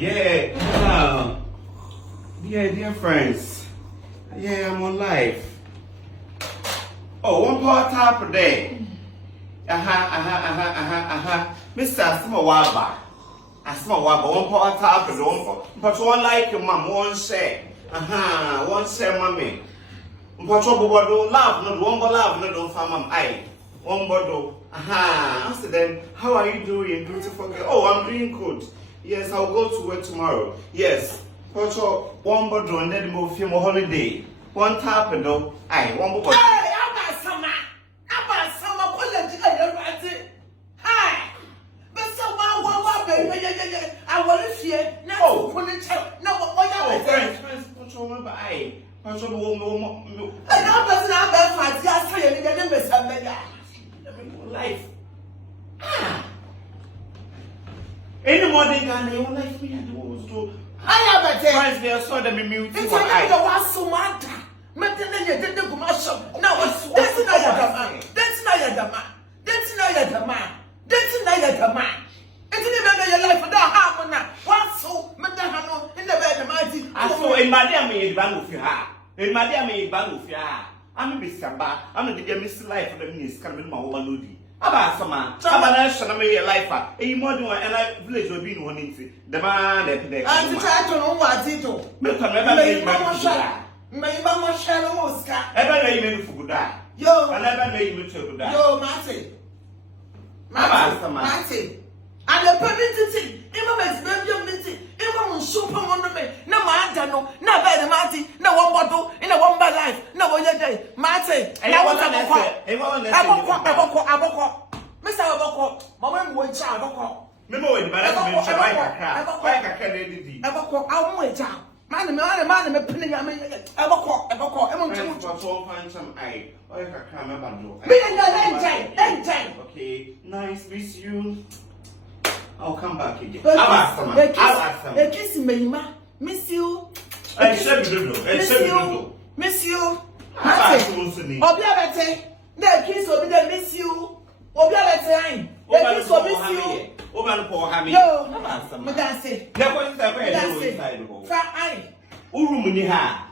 Yeah. Dear friends. Yeah, I'm on live. Oh, one part top of day. Mr. Asma Waba. Asma Waba, one part top of the one. But one like your mom, one say. One say, mommy. But what do love, not one but love, not don't find mom. I. One bottle. Answer then, how are you doing? Beautiful girl. Oh, I'm doing good. Yes, I'll go to work tomorrow. Yes. But one bottle and then move film holiday. One tap and though. Aye, one bottle. Hey, about summer. What did you write it? Hi. But someone, baby, I want to see it. No, friends, control my eye. Control no. And now, person, I'm bad for just saying, you never something. Life. Any more than can your life me and do to. I have a friends they saw them in mute. It's like the one so mad. Maintenant, you did the commercial. No, that's not your man. That's not your man. That's not your man. That's not your man. It's in the your life for that half now. One so, Madame, in the bed, mighty. I saw in Madame a bang of your heart. In Madame a bang of your heart. I'm a Miss Samba. I'm the Miss Life for the Miss coming my overloading. About some man. I'm a life. A more than a village will be one into the man that I'm trying to know what it do. Maybe my shadow Mosca. Ever made for good. Yo, I never made you to good. Yo, Martin. And the permitting, even makes baby meeting, even super monument, no matter, no better Martin, no one bottle, in a one by life, no one day. Martin, and I want to Aboko, Mr. Aboko, my woman will child Aboko. Remember, but I can't Aboko, I'll wait out. Man, I'm pinning a minute. Aboko, I'm find some eye. I can't remember. Okay, nice, miss you. I'll come back again. I'll ask them. A kiss me, ma. Miss you. Miss you. Obiabete. The kiss will be the miss you. Obiabete. The kiss will miss you. Yo, Madame. That's it. Fra I. Urumuni ha.